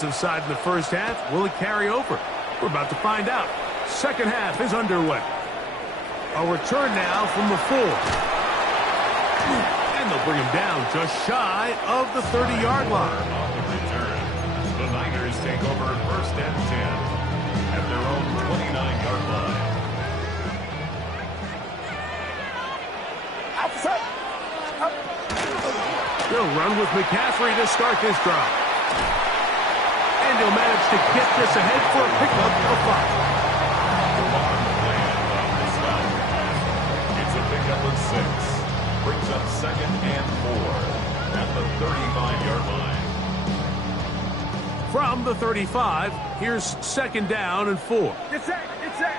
Side in the first half, will it carry over? We're about to find out. Second half is underway. A return now from the 4. And they'll bring him down just shy of the 30-yard line. On the return, the Niners take over first and 10 at their own 29-yard line. They'll run with McCaffrey to start this drive. And he'll manage to get this ahead for a pickup of 5. It's a pickup of 6. Brings up second and 4 at the 35-yard line. From the 35, here's second down and 4. Get set, get set.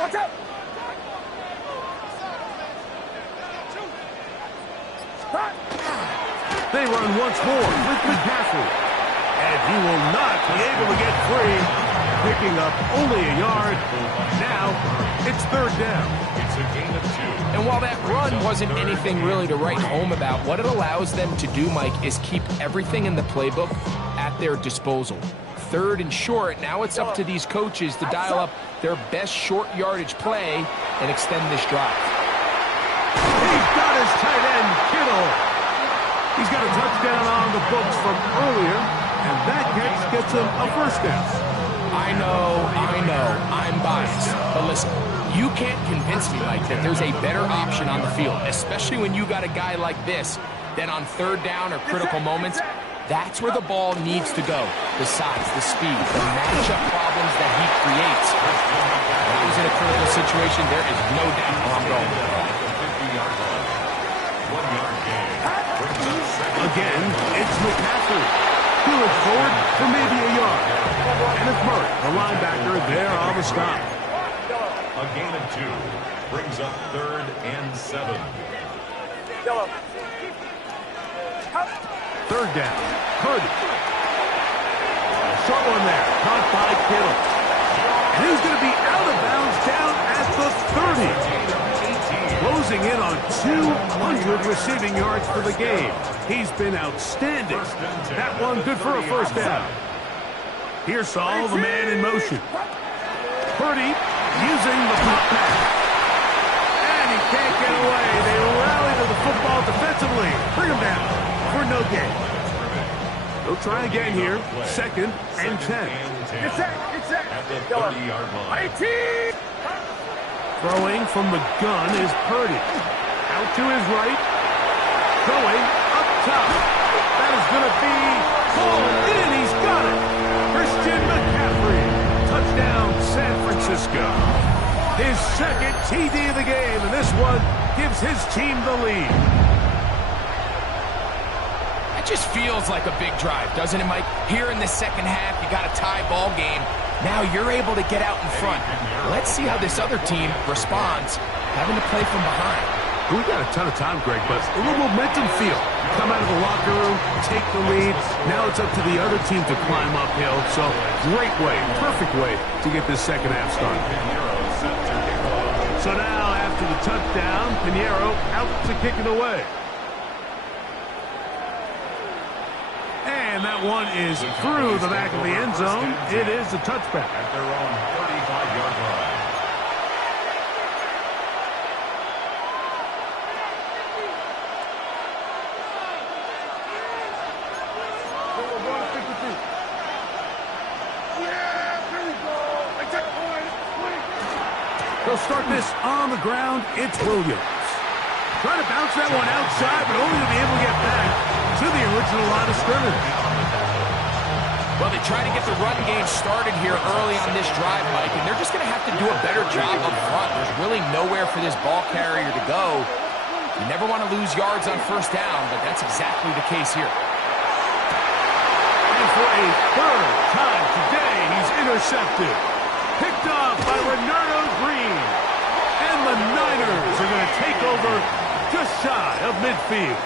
Watch out. They run once more with McCaffrey. And he will not be able to get free. Picking up only a yard. Now, it's third down. It's a gain of 2. And while that run wasn't anything really to write home about, what it allows them to do, Mike, is keep everything in the playbook at their disposal. Third and short, now it's up to these coaches to dial up their best short yardage play and extend this drive. He's got his tight end, Kittle. He's got a touchdown on the books from earlier, and that catch gets him a first down. I know, I'm biased. But listen, you can't convince me, Mike, that there's a better option on the field, especially when you got a guy like this, that on third down or critical moments, that's where the ball needs to go. The size, the speed, the matchup problems that he creates. When I was in a critical situation, there is no doubt where I'm going with that. Again, it's McCaffrey. He looks forward for maybe a yard. And it's Murray, the linebacker, there on the stop. A gain of 2 brings up third and 7. Third down, Purdy. Short one there, caught by Kittle. And he's going to be out of bounds down at the 30. Closing in on 200 receiving yards for the game. He's been outstanding. That one good for a first down. Here's Saul, the man in motion. Purdy using the pop pass. And he can't get away. They rally to the football defensively. Bring him down for no gain. They'll try again here. Second and 10. Get set, get set. At the 30-yard line. Throwing from the gun is Purdy. Out to his right. Going up top. That is going to be called in. He's got it. Christian McCaffrey. Touchdown, San Francisco. His second TD of the game, and this one gives his team the lead. It just feels like a big drive, doesn't it, Mike? Here in the second half, you got a tie ball game. Now you're able to get out in front. Let's see how this other team responds, having to play from behind. We got a ton of time, Greg, but a little momentum feel. Come out of the locker room, take the lead. Now it's up to the other team to climb uphill. So great way, perfect way to get this second half started. So now after the touchdown, Pinheiro out to kick it away. And that one is through the back of the end zone. It is a touchback. At their own 35-yard line. They'll start this on the ground. It's Williams. Trying to bounce that one outside, but only to be able to get back to the original line of scrimmage. Well, they try to get the run game started here early on this drive, Mike, and they're just going to have to do a better job up front. There's really nowhere for this ball carrier to go. You never want to lose yards on first down, but that's exactly the case here. And for a third time today, he's intercepted. Picked off by Renardo Green. And the Niners are going to take over just shy of midfield.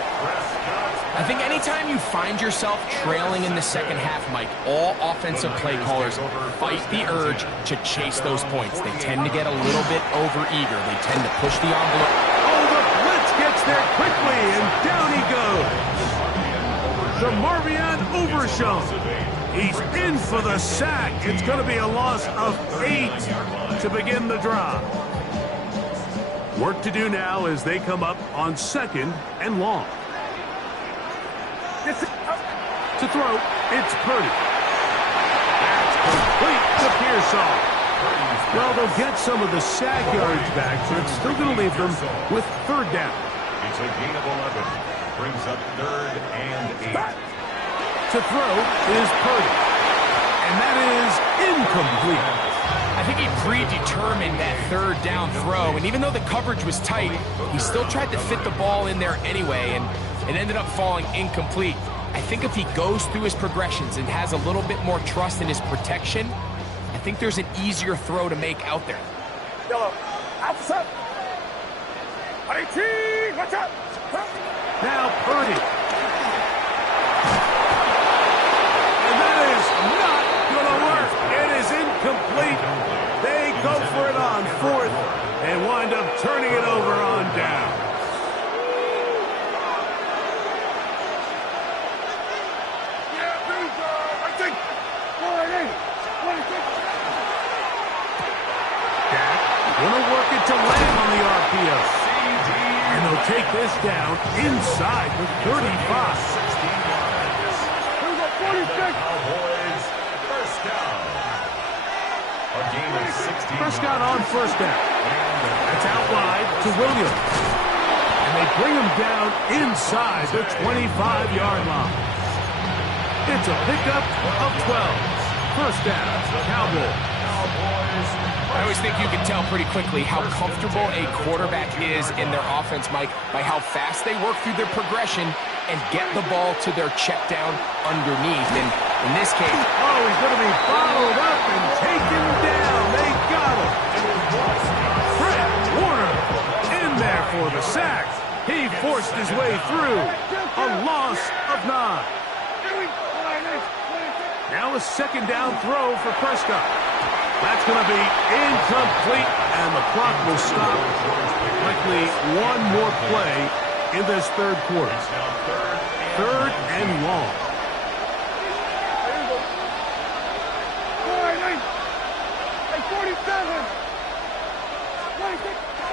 I think anytime you find yourself trailing in the second half, Mike, all offensive play callers fight the urge to chase those points. They tend to get a little bit overeager. They tend to push the envelope. Oh, the blitz gets there quickly, and down he goes. The Marvion overshown. He's in for the sack. It's going to be a loss of 8 to begin the drive. Work to do now as they come up on 2nd and long. To throw, it's Purdy. That's complete to Pearsall. Well, they'll get some of the sack yards back, but it's still going to leave them with 3rd down. It's a gain of 11. Brings up 3rd and 8. To throw is Purdy. And that is incomplete. I think he predetermined that 3rd down throw, and even though the coverage was tight, he still tried to fit the ball in there anyway, and it ended up falling incomplete. I think if he goes through his progressions and has a little bit more trust in his protection, I think there's an easier throw to make out there. Yellow. Outside. Watch out. Now Purdy. And that is not going to work. It is incomplete. They go for it on 4th and wind up turning it over on down. Going to work it to land on the RPO. And they'll take this down inside the 35. Cowboys, first down. A gain of 16. Prescott on 1st down. That's out wide to Williams. And they bring him down inside the 25-yard line. It's a pickup of 12. 1st down, Cowboys. I always think you can tell pretty quickly how comfortable a quarterback is in their offense, Mike, by how fast they work through their progression and get the ball to their check down underneath. And in this case... Oh, he's going to be followed up and taken down. They got him. Fred Warner in there for the sack. He forced his way through. A loss of 9. Now a 2nd down throw for Prescott. That's going to be incomplete, and the clock will stop. Likely one more play in this 3rd quarter. 3rd and long.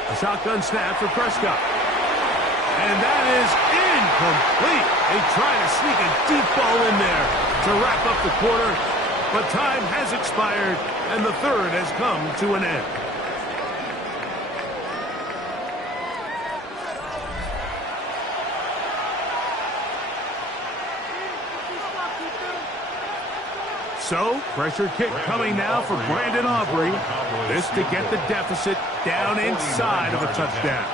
A shotgun snap for Prescott. And that is incomplete. They try to sneak a deep ball in there to wrap up the quarter, but time has expired, and the 3rd has come to an end. So, pressure kick coming now for Brandon Aubrey. This to get the deficit down inside of a touchdown.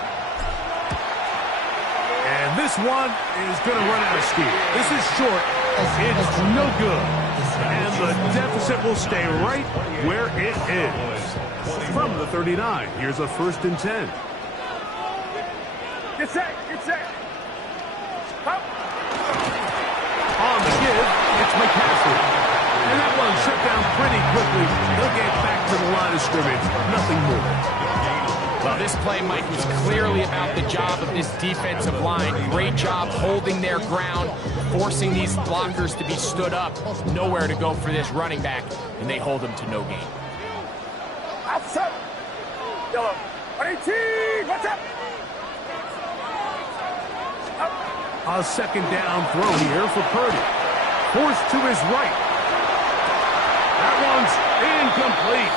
And this one is going to run out of steam. This is short. It's no good. And the deficit will stay right where it is. From the 39, here's a 1st and 10. Get set. On the give, it's McCaffrey. And that one shut down pretty quickly. They'll get back to the line of scrimmage. Nothing more. Well, this play, Mike, was clearly about the job of this defensive line. Great job holding their ground, forcing these blockers to be stood up. Nowhere to go for this running back, and they hold him to no gain. Outside. Yellow. 18. Watch out. A 2nd down throw here for Purdy. Forced to his right. That one's incomplete.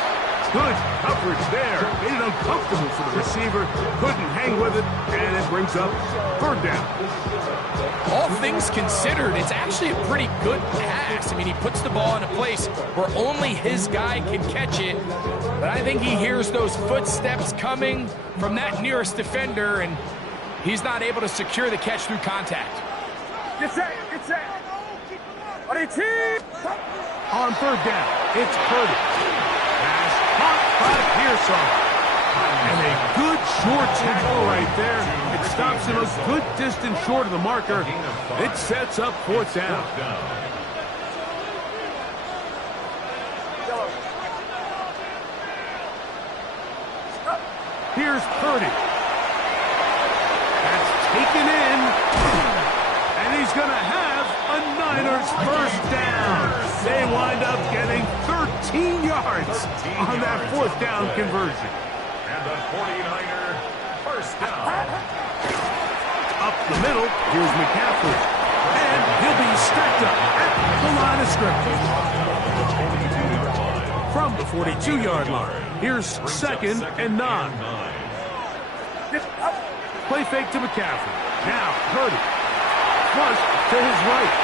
Good coverage there. Made it uncomfortable for the receiver. Couldn't hang with it, and it brings up 3rd down. All things considered, it's actually a pretty good pass. I mean, he puts the ball in a place where only his guy can catch it. But I think he hears those footsteps coming from that nearest defender, and he's not able to secure the catch through contact. Get set. 18. On 3rd down, it's Purdy. Pass caught by Pearsall. And a good short tackle right there. It stops him a good distance short of the marker. It sets up 4th down. Here's Purdy. That's taken in. And he's going to have a Niners first down. They wind up getting 13 yards on that fourth down conversion. And the 49er first down. Up the middle, here's McCaffrey. And he'll be stacked up at the line of scrimmage. From the 42-yard line, here's second and 9. Play fake to McCaffrey. Now, Purdy. Flush to his right.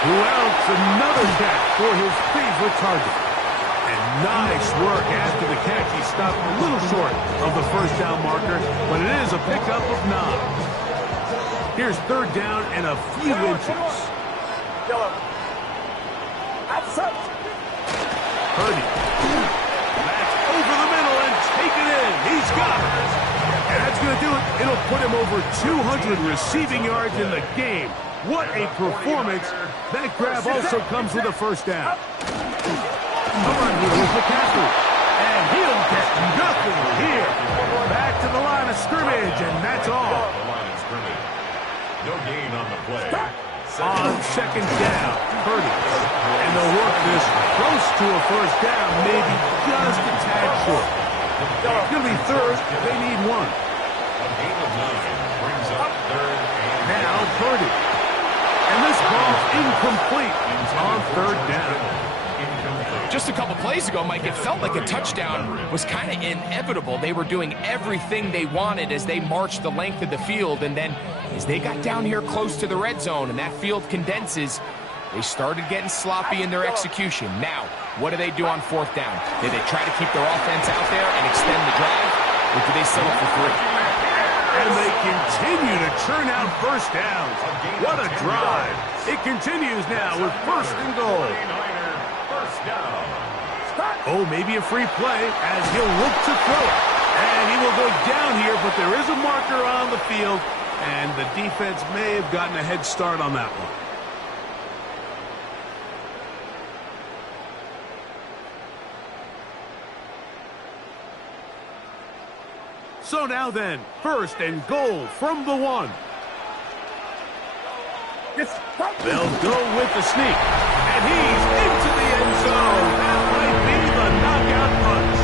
Who else? Another catch for his favorite target. And nice work after the catch. He stopped a little short of the first down marker, but it is a pickup of 9. Here's third down and a few inches. Yellow. Outside. Purdy. That's over the middle and taken in. He's got it. And that's going to do it. It'll put him over 200 receiving yards in the game. What a performance. That grab also comes with a first down. A run here with McCaffrey. And he'll get nothing here. Back to the line of scrimmage, and that's all. The line of scrimmage. No gain on the play. On second down, Purdy. And they'll work this close to a first down, maybe just a tad short. It's going to be third. They need 1. A gain of 9 brings up third and Now Purdy. And this ball's incomplete on third down. Just a couple plays ago, Mike, it felt like a touchdown was kind of inevitable. They were doing everything they wanted as they marched the length of the field, and then as they got down here close to the red zone and that field condenses, they started getting sloppy in their execution. Now, what do they do on fourth down? Did they try to keep their offense out there and extend the drive, or do they settle for 3? And they continue to churn out first downs. What a drive. It continues now with first and goal. 49er first down. Oh, maybe a free play as he'll look to throw it. And he will go down here, but there is a marker on the field, and the defense may have gotten a head start on that one. So now then, first and goal from the 1. They'll go with the sneak. And he's into the end zone. That might be the knockout punch.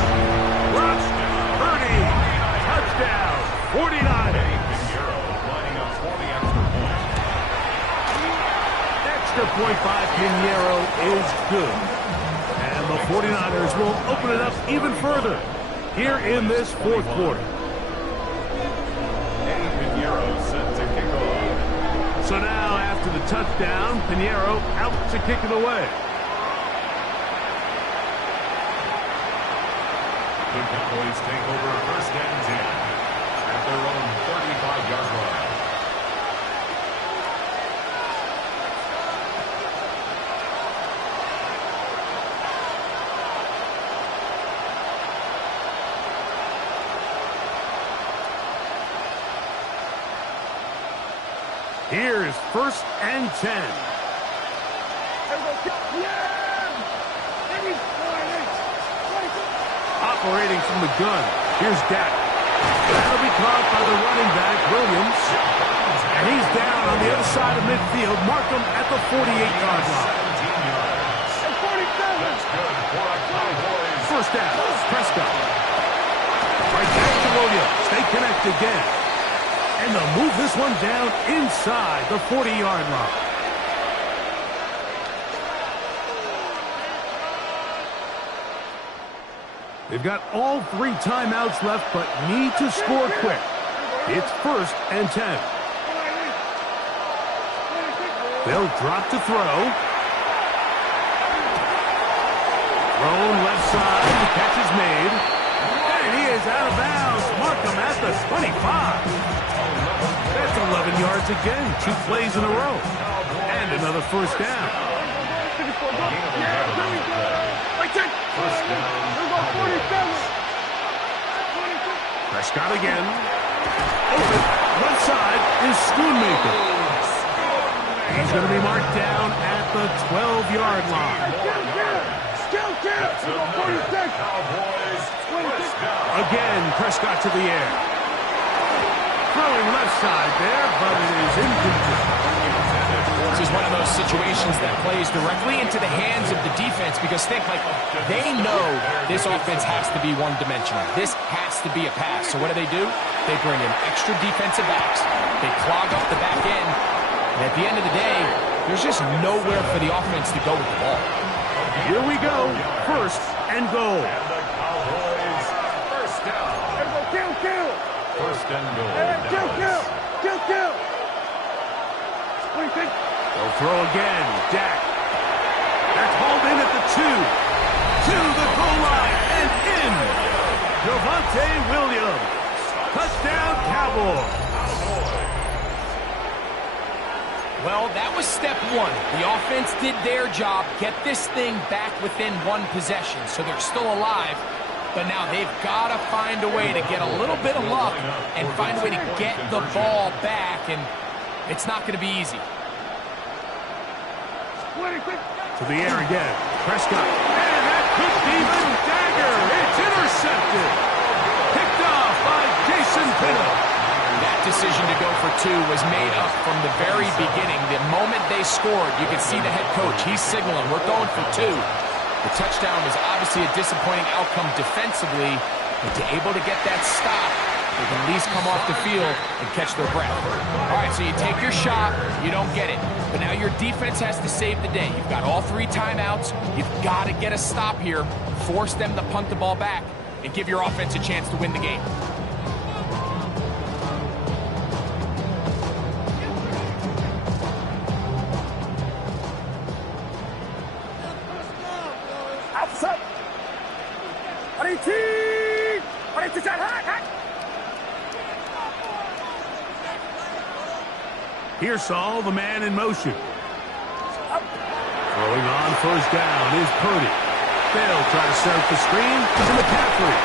Rush, Purdy, touchdown, 49ers. Lining up for the extra point. Extra point by Pinheiro is good. And the 49ers will open it up even further here in this fourth quarter. So now, after the touchdown, Pinheiro out to kick it away. The Cowboys take over first and 10 at their own 35-yard line. Here's first and 10. Operating from the gun. Here's Dak. That'll be caught by the running back, Williams. And he's down on the other side of midfield. Mark him at the 48-yard line. 17 yards. That's good for a Cowboys. First down, Prescott. Right back to Williams. They connect again. And they'll move this one down inside the 40-yard line. They've got all 3 timeouts left, but need to score quick. It's first and 10. They'll drop to throw. Thrown left side. The catch is made. And he is out of bounds. Mark him at the 25. That's 11 yards again. 2 plays in a row. And another first down. First down. Prescott again. Open. Left side is Schoonmaker. He's going to be marked down at the 12-yard line. Again, Prescott to the air. Throwing left side there, but it is incomplete. This is one of those situations that plays directly into the hands of the defense because they know this offense has to be one-dimensional. This has to be a pass. So what do? They bring in extra defensive backs. They clog up the back end. And at the end of the day, there's just nowhere for the offense to go with the ball. Here we go. First and goal. And the Cowboys first down. Kill. First and goal. Kill. What do you think? They'll throw again. Dak. That's hauled in at the 2. To the goal line and in. Javonte Williams. Touchdown, Cowboys. Well, that was step one. The offense did their job, get this thing back within one possession, so they're still alive. But now they've got to find a way to get a little bit of luck and find a way to get the ball back, and it's not going to be easy. To the air again. Prescott. And that could be the dagger. It's intercepted. Picked off by Jason Pinto. That decision to go for 2 was made up from the very beginning. The moment they scored, you could see the head coach. He's signaling, we're going for 2. The touchdown was obviously a disappointing outcome defensively, but to able to get that stop, they can at least come off the field and catch their breath. All right, so you take your shot, you don't get it. But now your defense has to save the day. You've got all 3 timeouts. You've got to get a stop here, force them to punt the ball back, and give your offense a chance to win the game. Pearsall, the man in motion. Throwing on first down is Purdy. They'll try to set up the screen to McCaffrey.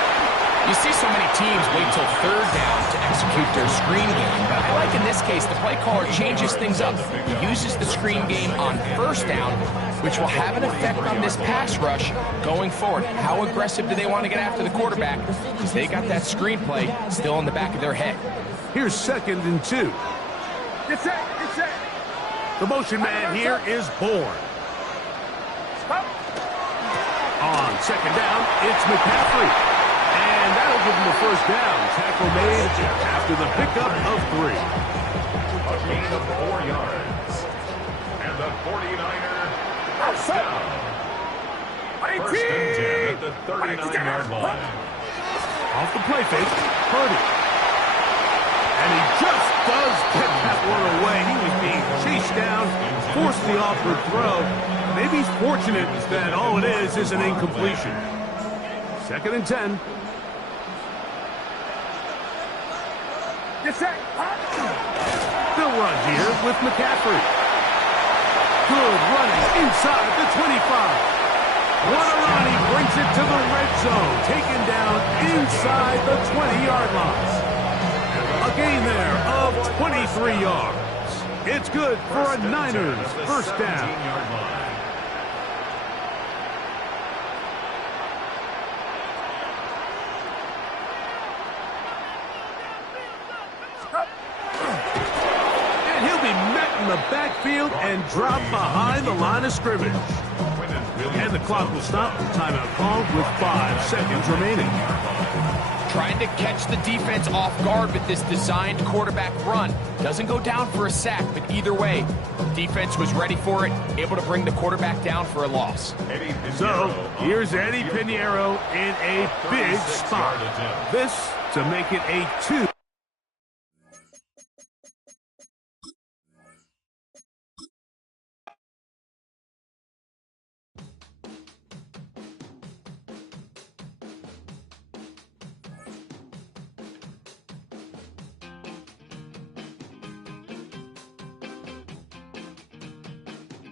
You see so many teams wait till third down to execute their screen game, but I like in this case the play caller changes things up. He uses the screen game on first down, which will have an effect on this pass rush going forward. How aggressive do they want to get after the quarterback? Because they got that screen play still in the back of their head. Here's 2nd and 2. The motion man here is Bourne. On 2nd down, it's McCaffrey. And that'll give him the first down. Tackle made after the pickup of 3. A gain of 4 yards. And the 49er touchdown. First and 10 at the 39-yard line. Off the play fake, Purdy. And he just does get that one away. He was being chased down, forced the awkward throw. Maybe he's fortunate that all it is an incompletion. 2nd and 10. They'll run here with McCaffrey. Good running inside the 25. What a run. He brings it to the red zone. Taken down inside the 20-yard line. A gain there of 23 yards. It's good for a Niners first down. And he'll be met in the backfield and dropped behind the line of scrimmage. And the clock will stop. Timeout called with 5 seconds remaining. Trying to catch the defense off guard with this designed quarterback run. Doesn't go down for a sack, but either way, defense was ready for it, able to bring the quarterback down for a loss. So, here's Eddie Pinheiro in a big spot. This to make it a 2.